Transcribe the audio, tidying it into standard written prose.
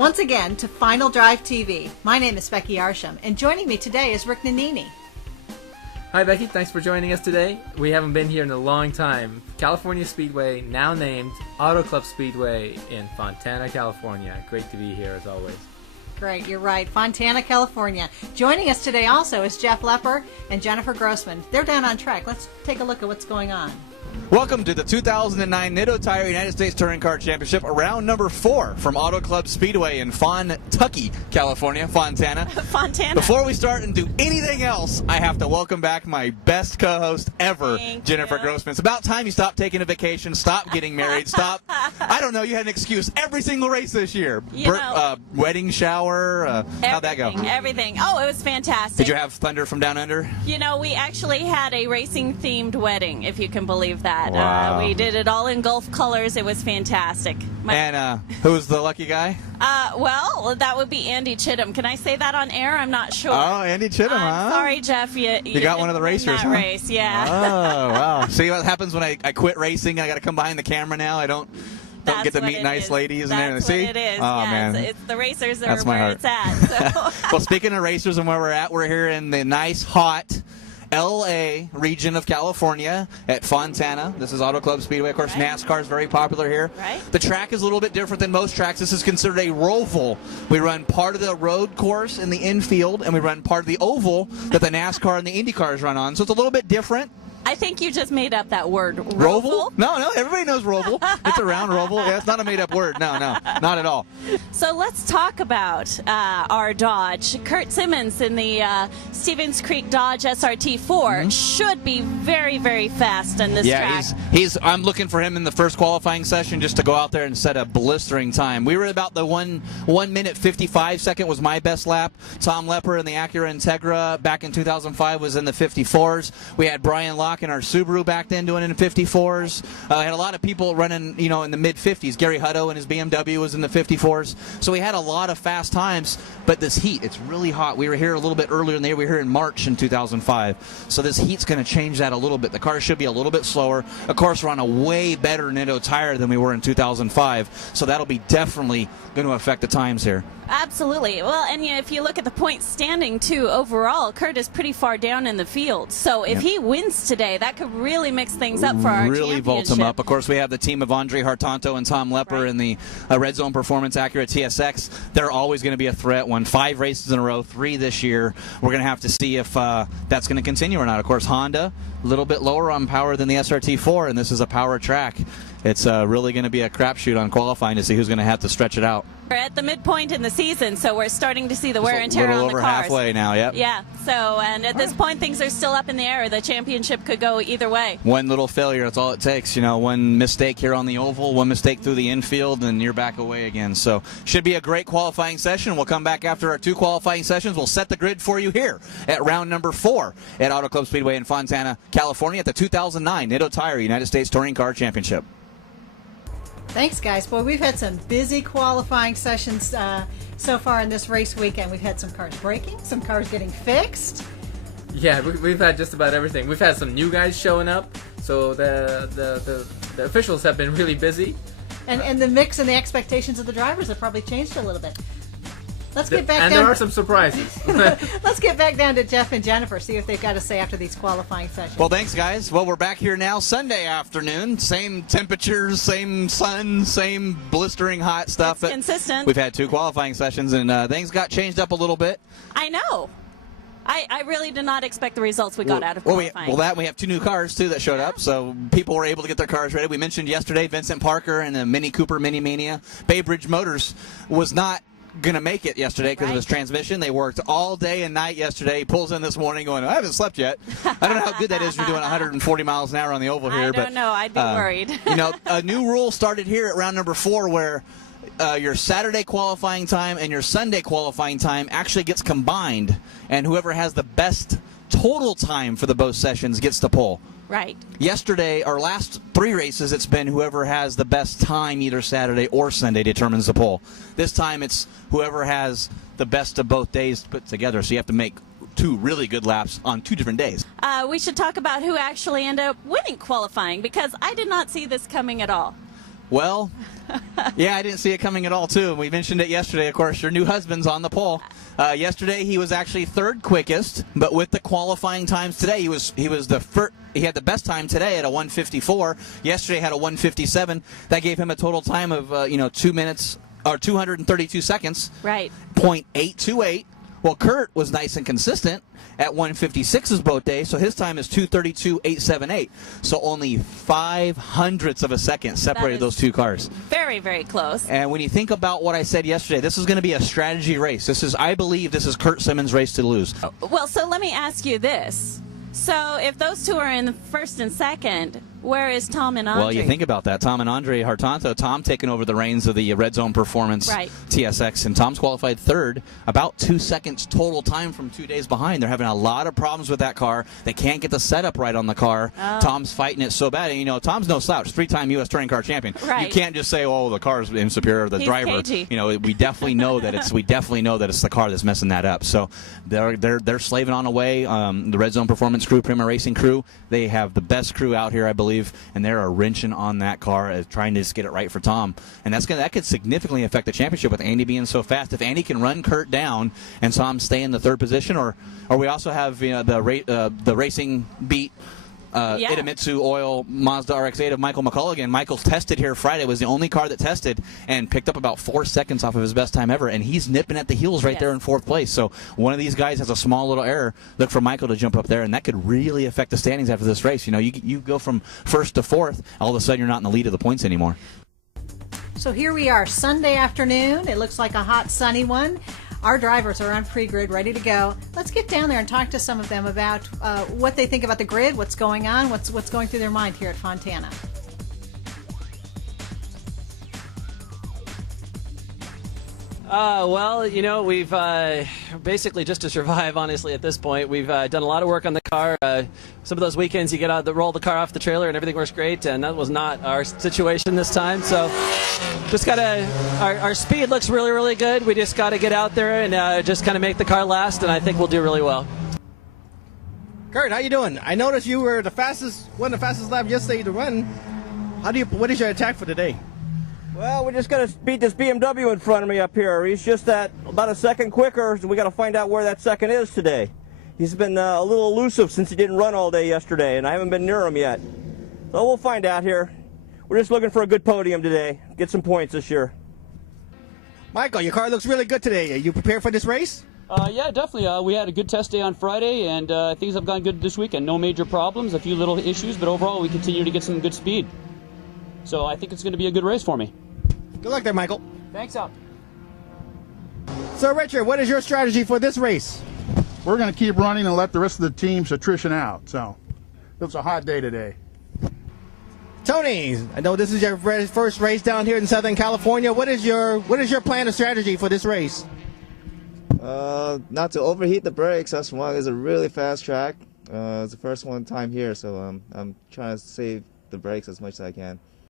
once again to Final Drive TV. My name is Becky Arsham, and joining me today is Rick Nanini. Hi Becky, thanks for joining us today. We haven't been here in a long time. California Speedway, now named Auto Club Speedway in Fontana, California. Great to be here as always. Great, you're right. Fontana, California. Joining us today also is Jeff Lepper and Jennifer Grossman. They're down on track. Let's take a look at what's going on. Welcome to the 2009 Nitto Tire United States Touring Car Championship, round number 4 from Auto Club Speedway in Fontucky, California, Fontana. Fontana. Before we start and do anything else, I have to welcome back my best co-host ever, Thank Jennifer you. Grossman. It's about time you stopped taking a vacation, stop getting married, stop. I don't know, you had an excuse every single race this year. Wedding shower, how'd that go? Everything. Oh, it was fantastic. Did you have thunder from down under? You know, we actually had a racing-themed wedding, if you can believe that. Wow. We did it all in Gulf colors. It was fantastic. And who's the lucky guy? Well, that would be Andy Chittum. Can I say that on air? I'm not sure. Oh, Andy Chittum, huh? Sorry, Jeff. You got one of the racers, that huh? race, yeah. Oh, wow. See what happens when I quit racing and I got to come behind the camera now? I don't get to meet nice ladies and everything. See? What it is. Oh, yeah, man. It's the racers that That's are my where heart. it's at. So. Well, speaking of racers and where we're at, we're here in the nice, hot L.A. region of California at Fontana. This is Auto Club Speedway. Of course, Right. NASCAR is very popular here. Right. The track is a little bit different than most tracks. This is considered a roval. We run part of the road course in the infield, and we run part of the oval that the NASCAR and the Indy cars run on. So it's a little bit different. I think you just made up that word. Roval? No, everybody knows roval. It's a round roval. Yeah, it's not a made-up word. No, not at all. So let's talk about our Dodge. Curt Simmons in the Stevens Creek Dodge SRT4 should be very, very fast in this track. Yeah, I'm looking for him in the first qualifying session just to go out there and set a blistering time. We were about the 1 minute 55 second was my best lap. Tom Lepper in the Acura Integra back in 2005 was in the 54s. We had Brian Locke in our Subaru back then doing it in 54s. Had a lot of people running, in the mid-50s. Gary Hutto and his BMW was in the 54s. So we had a lot of fast times, but this heat, it's really hot. We were here a little bit earlier in the year. We were here in March in 2005. So this heat's going to change that a little bit. The car should be a little bit slower. Of course, we're on a way better Nitto tire than we were in 2005. So that'll be definitely going to affect the times here. Absolutely. Well, and if you look at the point standing, too, overall, Curt is pretty far down in the field. So if he wins today, that could really mix things up for our really vault him up. Of course, we have the team of Andre Hartanto and Tom Lepper in the Red Zone Performance Acura TSX. They're always going to be a threat. Won 5 races in a row, 3 this year. We're going to have to see if that's going to continue or not. Of course, Honda, a little bit lower on power than the SRT4, and this is a power track. It's really going to be a crapshoot on qualifying to see who's going to have to stretch it out. We're at the midpoint in the season, so we're starting to see the wear and tear on the cars. A little over halfway now, yep. Yeah, so, and at this point, things are still up in the air. The championship could go either way. One little failure, that's all it takes. One mistake here on the oval, one mistake through the infield, and you're back away again. So, should be a great qualifying session. We'll come back after our 2 qualifying sessions. We'll set the grid for you here at round number 4 at Auto Club Speedway in Fontana, California at the 2009 Nitto Tire United States Touring Car Championship. Thanks, guys. Boy, we've had some busy qualifying sessions so far in this race weekend. We've had some cars breaking, some cars getting fixed. Yeah, we've had just about everything. We've had some new guys showing up, so the officials have been really busy. And the mix and the expectations of the drivers have probably changed a little bit. Let's get back and down. there are some surprises. Let's get back down to Jeff and Jennifer, see if they've got to say after these qualifying sessions. Well, thanks, guys. Well, we're back here now Sunday afternoon. Same temperatures, same sun, same blistering hot stuff. It's consistent. We've had 2 qualifying sessions, and things got changed up a little bit. I know. I really did not expect the results we got out of qualifying. We have 2 new cars, too, that showed up, so people were able to get their cars ready. We mentioned yesterday Vincent Parker and the Mini Cooper Mini Mania. Bay Bridge Motors was not going to make it yesterday because of his transmission. They worked all day and night yesterday. He pulls in this morning going, I haven't slept yet. I don't know how good that is if you're doing 140 miles an hour on the oval here. I don't know. I'd be worried. A new rule started here at round number 4 where your Saturday qualifying time and your Sunday qualifying time actually gets combined, and whoever has the best total time for the both sessions gets the pole. Right. Yesterday, our last 3 races, it's been whoever has the best time either Saturday or Sunday determines the pole. This time, it's whoever has the best of both days put together, so you have to make 2 really good laps on 2 different days. We should talk about who actually ended up winning qualifying, because I did not see this coming at all. Well, yeah, I didn't see it coming at all, too. We mentioned it yesterday, of course. Your new husband's on the pole. Yesterday, he was actually third quickest, but with the qualifying times today, he had the best time today at a 1:54. Yesterday had a 1:57. That gave him a total time of 2 minutes or 232 seconds. Right. .828. Well, Curt was nice and consistent at 1:56 boat day, so his time is 2:32.878. So only 0.05 of a second separated those two cars. Very, very close. And when you think about what I said yesterday, this is going to be a strategy race. I believe this is Curt Simmons' race to lose. Well, so let me ask you this. So if those two are in first and second, where is Tom and Andre? Well, you think about that. Tom and Andre Hartanto. Tom taking over the reins of the Red Zone Performance TSX, and Tom's qualified third, about 2 seconds total time from 2 days behind. They're having a lot of problems with that car. They can't get the setup right on the car. Oh. Tom's fighting it so bad. And, Tom's no slouch, 3-time U.S. touring car champion. Right. You can't just say, "Oh, the car's superior," or the He's driver. cagey. We definitely know that it's the car that's messing that up. So they're slaving on away. The Red Zone Performance crew, Prima Racing crew, they have the best crew out here, I believe, and they're wrenching on that car, trying to just get it right for Tom, and that could significantly affect the championship with Andy being so fast. If Andy can run Curt down and Tom stay in the third position, or we also have the racing beat. Idemitsu Oil Mazda RX-8 of Michael McColligan. Michael's tested here Friday, was the only car that tested and picked up about 4 seconds off of his best time ever, and he's nipping at the heels right there in fourth place. So one of these guys has a small little error. Look for Michael to jump up there, and that could really affect the standings after this race. You go from first to fourth, all of a sudden you're not in the lead of the points anymore. So here we are, Sunday afternoon. It looks like a hot, sunny one. Our drivers are on pre-grid, ready to go. Let's get down there and talk to some of them about what they think about the grid, what's going on, what's going through their mind here at Fontana. Well, we've basically just to survive, honestly, at this point. We've done a lot of work on the car. Some of those weekends you get out, roll the car off the trailer and everything works great, and that was not our situation this time. So just our speed looks really, really good. We just got to get out there and just kind of make the car last, and I think we'll do really well. Curt, how you doing? I noticed you were one of the fastest laps yesterday to run. What is your attack for today? Well, we just got to beat this BMW in front of me up here. He's just about a second quicker, so we got to find out where that second is today. He's been a little elusive since he didn't run all day yesterday, and I haven't been near him yet. So we'll find out here. We're just looking for a good podium today. Get some points this year. Michael, your car looks really good today. Are you prepared for this race? Yeah, definitely. We had a good test day on Friday, and things have gone good this weekend. No major problems, a few little issues, but overall we continue to get some good speed. So I think it's going to be a good race for me. Good luck there, Michael. Thanks, Al. So, Richard, what is your strategy for this race? We're going to keep running and let the rest of the teams attrition out. So, it's a hot day today. Tony, I know this is your first race down here in Southern California. What is your plan or strategy for this race? Not to overheat the brakes. That's one. It's a really fast track. It's the first time here, so I'm trying to save the brakes as much as I can.